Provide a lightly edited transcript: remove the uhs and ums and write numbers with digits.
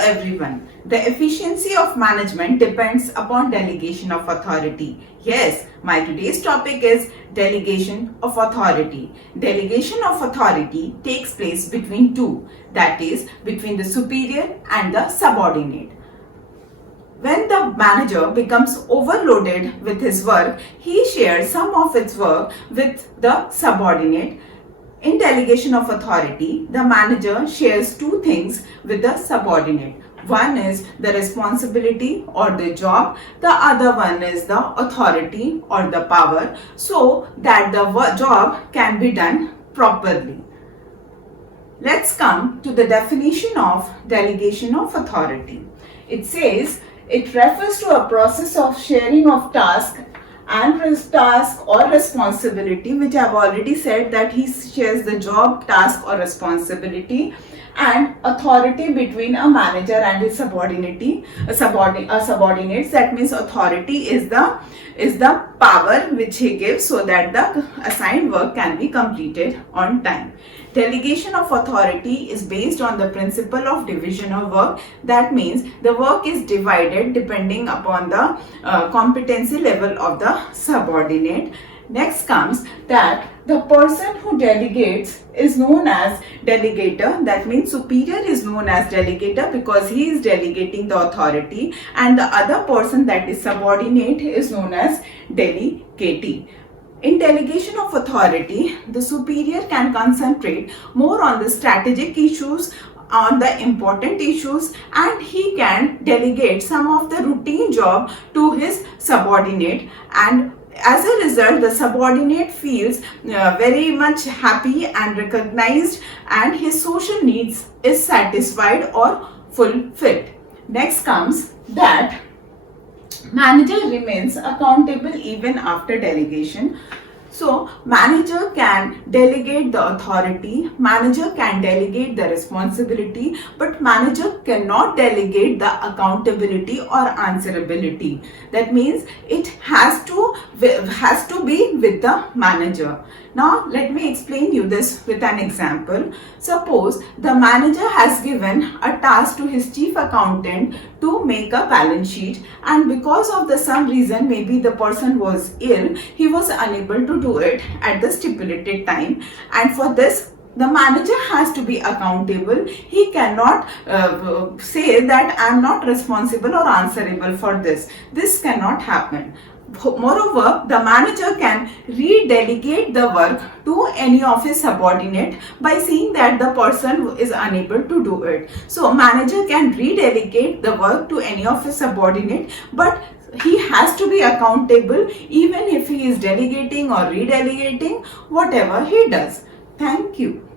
everyone. The efficiency of management depends upon delegation of authority. Yes, my today's topic is delegation of authority. Delegation of authority takes place between two, that is, between the superior and the subordinate. When the manager becomes overloaded with his work, he shares some of its work with the subordinate. In delegation of authority, the manager shares two things with the subordinate. One is the responsibility or the job, the other one is the authority or the power, so that the job can be done properly. Let's come to the definition of delegation of authority. It says it refers to a process of sharing of task or responsibility, which I've already said that he shares the job, task or responsibility, and authority between a manager and his subordinates. That means authority is the power which he gives so that the assigned work can be completed on time. Delegation of authority is based on the principle of division of work. That means the work is divided depending upon the competency level of the subordinate. Next comes that the person who delegates is known as delegator. That means superior is known as delegator because he is delegating the authority, and the other person, that is subordinate, is known as delegatee. In delegation of authority, the superior can concentrate more on the strategic issues, on the important issues, and he can delegate some of the routine job to his subordinate, and as a result the subordinate feels very much happy and recognized, and his social needs is satisfied or fulfilled. Next comes that manager remains accountable even after delegation. So, manager can delegate the authority, manager can delegate the responsibility, but manager cannot delegate the accountability or answerability. That means it has to be with the manager. Now, let me explain you this with an example. Suppose the manager has given a task to his chief accountant to make a balance sheet, and because of some reason, maybe the person was ill, he was unable to do it at the stipulated time, and for this the manager has to be accountable. He cannot say that I am not responsible or answerable for this. This cannot happen. Moreover, the manager can redelegate the work to any of his subordinate by seeing that the person is unable to do it. So, manager can redelegate the work to any of his subordinate, but he has to be accountable even if he is delegating or redelegating, whatever he does. Thank you.